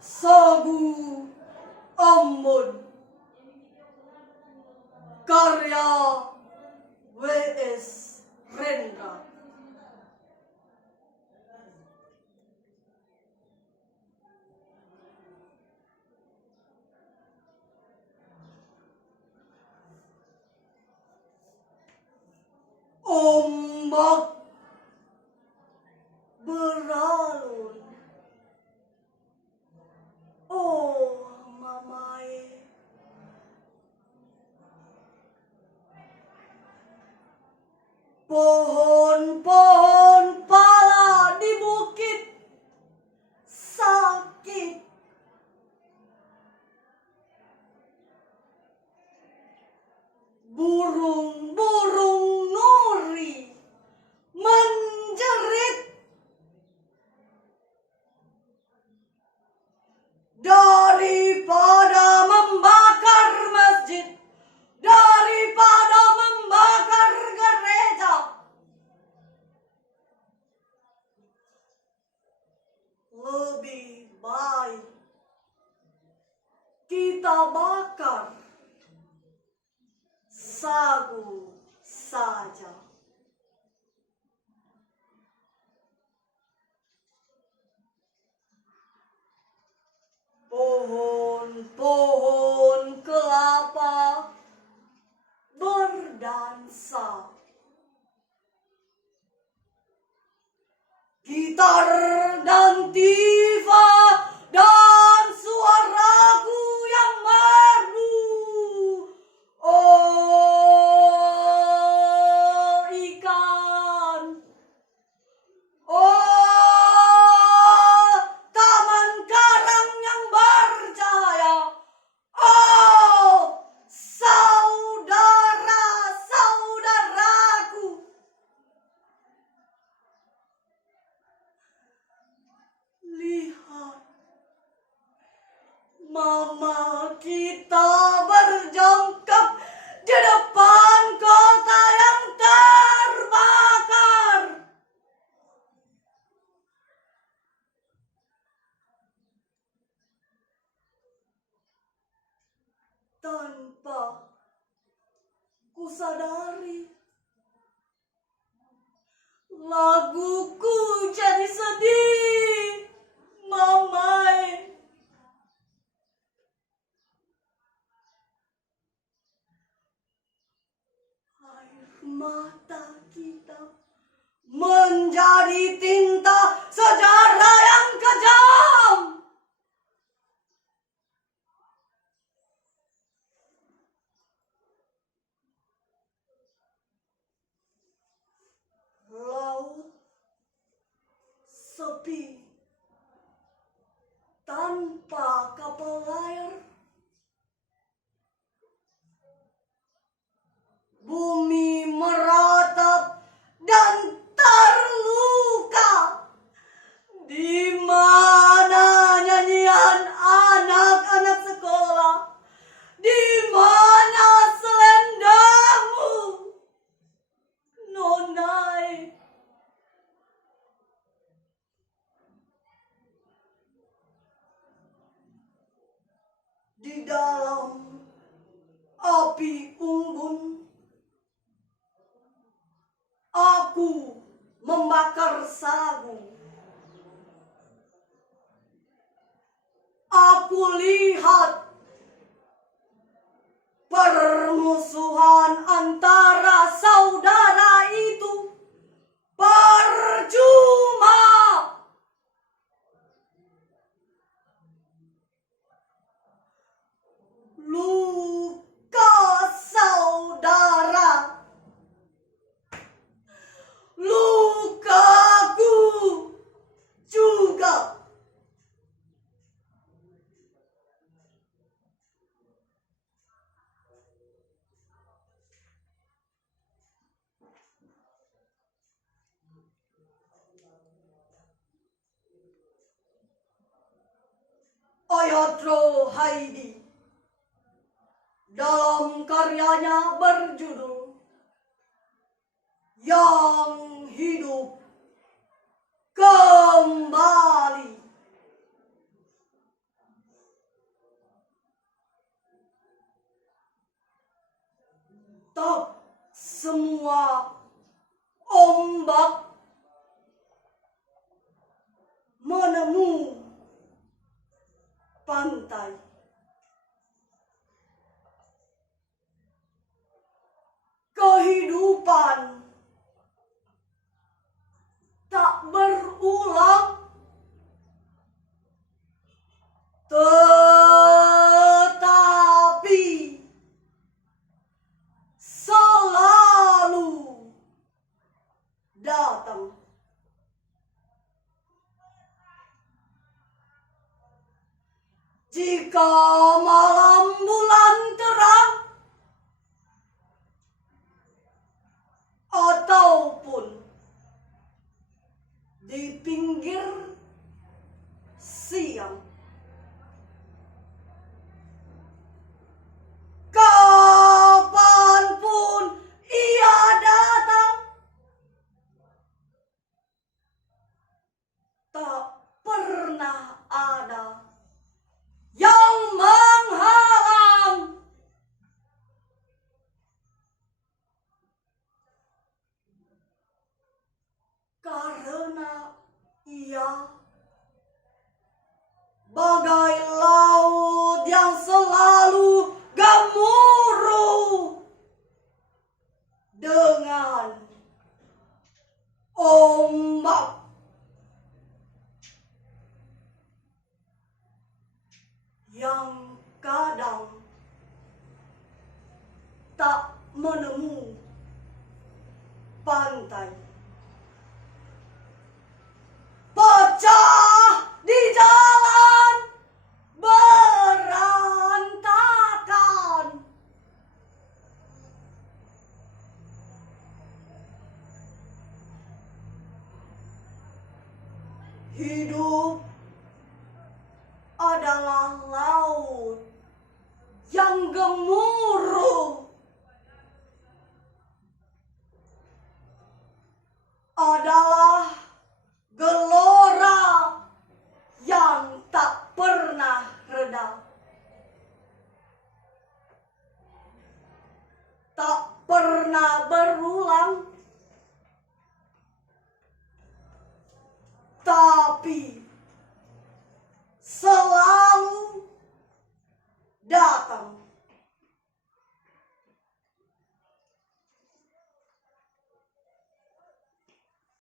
Sagu Ambon, karya W.S. Rendra. Ombak beralun, oh mamae, pohon-pohon pala di bukit sakit, burung-burung nuri menjerit, daripada membakar masjid, daripada membakar gereja, lebih baik kita bakar sagu saja. Pohon-pohon kelapa berdansa, gitar dan tifa dan suaraku yang merdu, oh ikan, oh taman karang yang bercahaya, oh saudara-saudaraku, lihat mama kita berjongkok di depan kota yang terbakar. Tanpa kusadari, laguku jadi sedih, mamae. Air mata kita menjadi tinta sejarah yang kejam. Laut sepi tanpa kapal layar, bumi meratap dan terluka. Di mana nyanyian anak-anak sekolah? Di mana selendangmu, Nonai? Di dalam api unggun, aku membakar sagu. Aku lihat permusuhan antara saudara itu percuma. Luka saudara, lukaku juga. Ayatro Haidi dalam karyanya berjudul Yang Hidup Kembali tak semua ombak menemu pantai. Kehidupan tak berulang, tetapi selalu datang. Jika malam bulan terang ataupun di pinggir siang, kapanpun ia datang, tak pernah ada yang menghalang. Karena ia bagai laut yang selalu gemuruh dengan ombak. Yang kadang tak menemu pantai. Pecah di jalan berantakan. Hidup